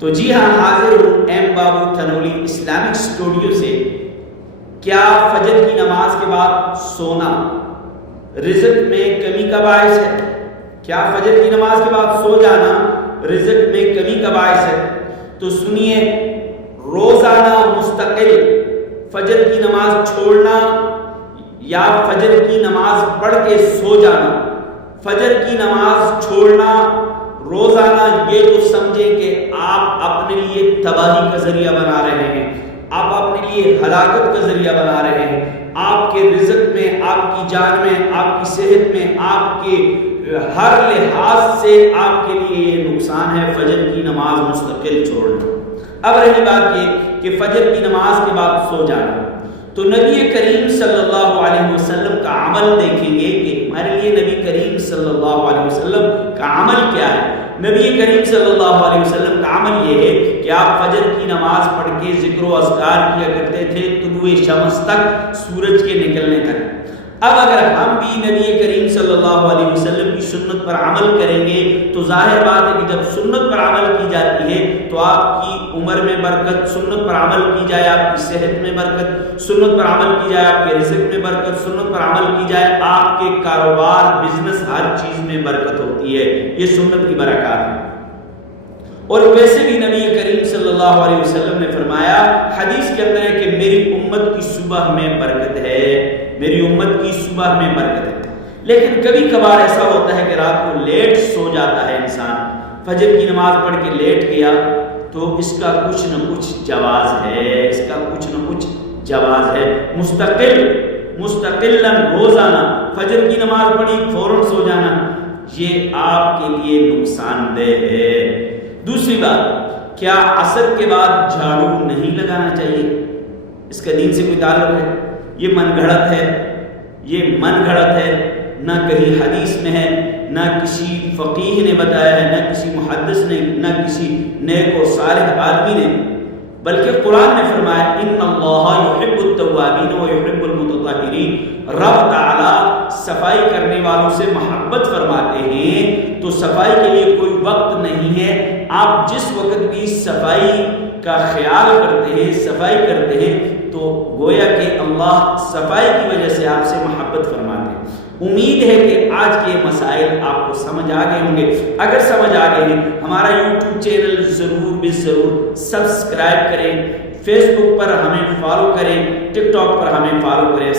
تو جی ہاں، حاضر ہوں ایم بابو تھنولی اسلامک اسٹوڈیو سے۔ کیا فجر کی نماز کے بعد سونا رزق میں کمی کا باعث ہے؟ کیا فجر کی نماز کے بعد سو جانا رزق میں کمی کا باعث ہے؟ تو سنیے، روزانہ مستقل فجر کی نماز چھوڑنا یا فجر کی نماز پڑھ کے سو جانا، فجر کی نماز چھوڑنا روزانہ، یہ تو سمجھیں کہ آپ اپنے لیے تباہی کا ذریعہ بنا رہے ہیں، آپ اپنے لیے ہلاکت کا ذریعہ بنا رہے ہیں۔ آپ کے رزق میں، آپ کی جان میں، آپ کی صحت میں، آپ کے ہر لحاظ سے آپ کے لیے یہ نقصان ہے فجر کی نماز مستقل چھوڑنا۔ اب رہی بات یہ کہ فجر کی نماز کے بعد سو جانا، تو نبی کریم صلی اللہ علیہ وسلم کا عمل دیکھیں گے کہ ہمارے لیے نبی کریم صلی اللہ علیہ وسلم کا عمل کیا ہے۔ نبی کریم صلی اللہ علیہ وسلم کا عمل یہ ہے کہ آپ فجر کی نماز پڑھ کے ذکر و اذکار کیا کرتے تھے طلوع شمس تک، سورج کے نکلنے تک۔ اب اگر ہم بھی نبی کریم صلی اللہ علیہ وسلم کی سنت پر عمل کریں گے تو ظاہر بات ہے کہ جب سنت پر عمل کی جاتی ہے تو آپ کی عمر میں برکت، سنت پر عمل کی جائے آپ کی صحت میں برکت، سنت پر عمل کی جائے آپ کے رزق میں برکت، سنت پر عمل کی جائے آپ کے کاروبار، بزنس، ہر چیز میں برکت ہوتی ہے۔ یہ سنت کی برکات ہے۔ اور ویسے بھی نبی کریم صلی اللہ علیہ وسلم نے فرمایا حدیث کے اندر ہے کہ میری امت کی صبح میں برکت ہے، میری امت کی صبح میں برکت ہے۔ لیکن کبھی کبھار ایسا ہوتا ہے کہ رات کو لیٹ سو جاتا ہے انسان، فجر کی نماز پڑھ کے لیٹ گیا، تو اس کا کچھ نہ کچھ جواز ہے، اس کا کچھ نہ کچھ جواز ہے۔ مستقلاً روزانہ فجر کی نماز پڑھی فوراً سو جانا، یہ آپ کے لیے نقصان دہ ہے۔ دوسری بات، کیا عصر کے بعد جھاڑو نہیں لگانا چاہیے؟ اس کا دین سے کوئی تعلق ہے؟ یہ من گھڑت ہے، یہ من گھڑت ہے، نہ کہیں حدیث میں ہے، نہ کسی فقیہ نے بتایا ہے، نہ کسی محدث نے، نہ کسی نیک و صالح آدمی نے، بلکہ قرآن نے فرمایا ان اللہ یحب التوابین و یحب المتطہرین۔ رب تعالی صفائی کرنے والوں سے محبت فرماتے ہیں، تو صفائی کے لیے کوئی وقت نہیں ہے۔ آپ جس وقت بھی صفائی کا خیال کرتے ہیں، صفائی کرتے ہیں، تو گویا کہ اللہ صفائی کی وجہ سے آپ سے محبت فرماتے ہیں۔ امید ہے کہ آج کے مسائل آپ کو سمجھ آ گئے ہوں گے۔ اگر سمجھ آ گئے ہیں، ہمارا یوٹیوب چینل ضرور سبسکرائب کریں، فیس بک پر ہمیں فالو کریں، ٹک ٹاک پر ہمیں فالو کریں۔